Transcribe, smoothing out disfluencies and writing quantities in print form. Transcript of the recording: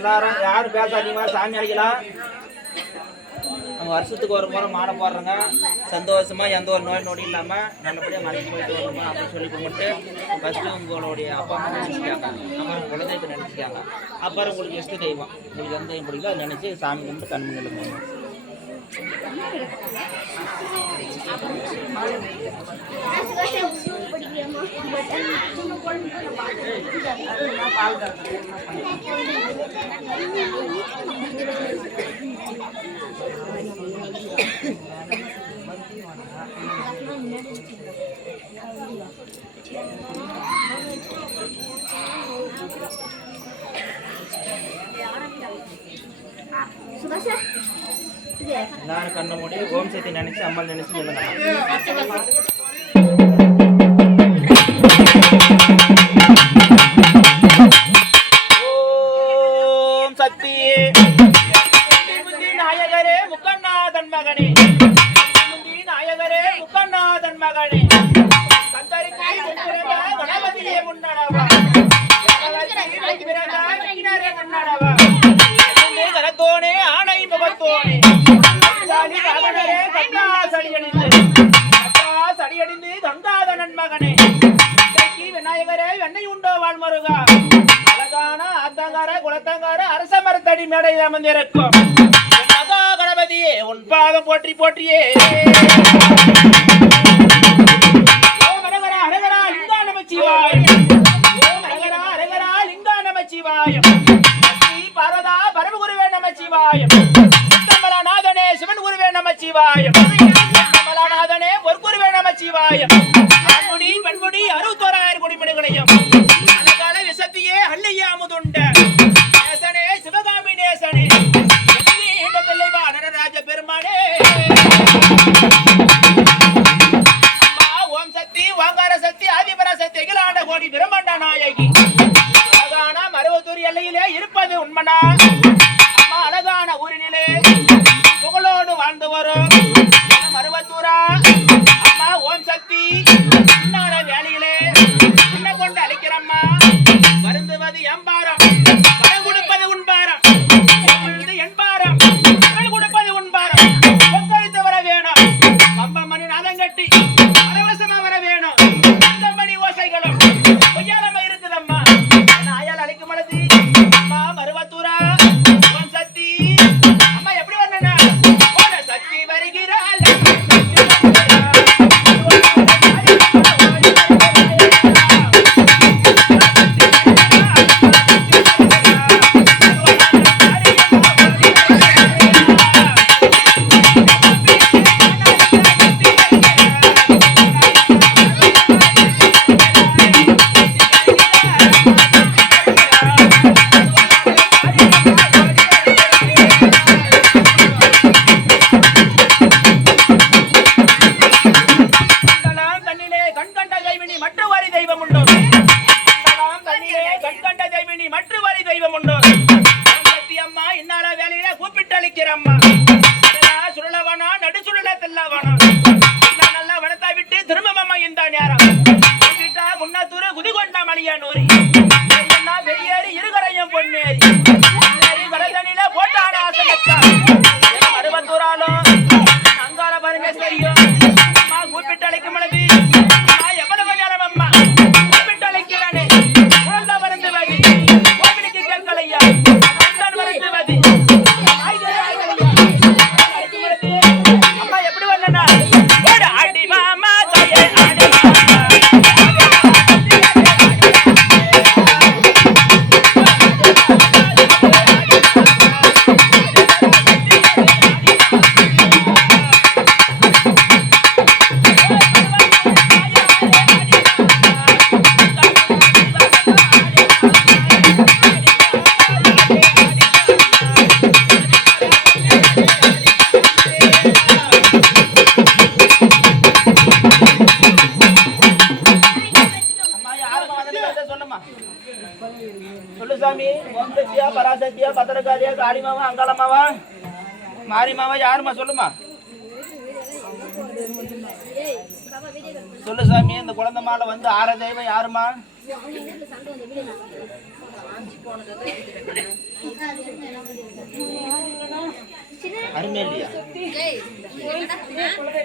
எல்லாரும் யாரும் பேசாதீங்க, சாமி அடிக்கலாம். நம்ம வருஷத்துக்கு ஒரு முறை மாலை போடுறோங்க. சந்தோஷமா எந்த ஒரு நோய் நொடி இல்லாம நல்லபடியாக மலைக்கு போயிட்டு வரணுமா அப்படின்னு சொல்லி கும்பிட்டு ஃபர்ஸ்ட்டு உங்களுடைய அப்பா அம்மா நினச்சிக்காங்க, அப்புறம் குலதெய்வத்தை நினச்சிக்காங்க, அப்புறம் உங்களுக்கு இஷ்ட தெய்வம் உங்களுக்கு எந்த தெய்வம் பிடிக்கோ அதை நினச்சி சாமி கும்பிட்டு கண் முன்னில் போகணும். எல்லாரும் கண்ண மூடி ஓம் சக்தி நினைச்சு அம்மாள் நினைச்சு சொல்லுங்க. ஓம் சக்தி நாயகரே முக்கண்ணாதன் மகனே, நாயகரே முக்கண்ணாதன் மகனே, கந்தருக்கு கணபதியே முன்னடவா, முன்னடவா கரத்தோனே ஆணை முகத்தோனே சடியடிந்து கங்காதனன் மகனே, விநாயகரே வெண்ணை உண்டோ வாழ்மருகா, அழகான ஆத்தங்கார குளத்தங்கார அரச மரத்தடி மேடையில் அமர்ந்திருக்கும் மகா கணபதியே உன் பாதம் போற்றி போற்றியே. ஓம் ஹரஹர ஹரஹர லிங்கா நமச்சிவாயம், ஓம் ஹரஹர ஹரஹர லிங்கா நமச்சிவாயம், பார்வதா பரமகுருவே நமச்சிவாயம், கமலநாதனே சிவன் குருவே நமச்சிவாயம், கமலநாதனே பொற்குருவே நமச்சிவாயம், ஆண்குடி பெண்குடி 61,000 குடிமணிகளையும் அழகான விசத்தியே அள்ளியா முதுண்ட நேசனே சிவகாமி நேசனே தலைவா நடராஜ பெருமானே. அம்மா ஓம் சக்தி ஓங்கார சக்தி ஆதிபர சக்தி அகிலாண்ட கோடி பிரம்மாண்ட நாயகி, அழகான மருவத்தூர் எல்லையிலே இருப்பது உண்மனா, அம்மா அழகான ஊரினிலே புகழோடு வாழ்ந்து வரும் மருவத்தூரா, அம்மா ஓம் சக்தி இன்னொரு வேலையிலே என்ன கொண்டு அழைக்கிறம்மா, வருந்துவது எம்பாரம் பணம் கொடுப்பது உண்பாரம், என்பாரம் பணம் கொடுப்பது உண்பாரம், பொங்கலித்து வர வேணும் கம்பமணி நாதம் கட்டி பரவசமா வர வேணும், இந்த மணி ஓசைகளும் பொய்யாரமா இருக்குதம்மா, நாயால் அழைக்கும் பொழுது அம்மா மருவத்தூரா ஓம் சக்தி, அம்மா எப்படி வந்தனா ஓட சக்தி வருகிறாள். சொல்லு சாமி. ஓம் சக்தியா பராசக்தியா பத்திரகாரியா காளிமாவா அங்காளமாவா மாரிமாவா யாருமா சொல்லுமா சொல்லு சாமி. இந்த குழந்தை மாலை வந்து ஆற தெய்வம் யாருமா? அருமையா இல்லையா? ஏய், என்னடா?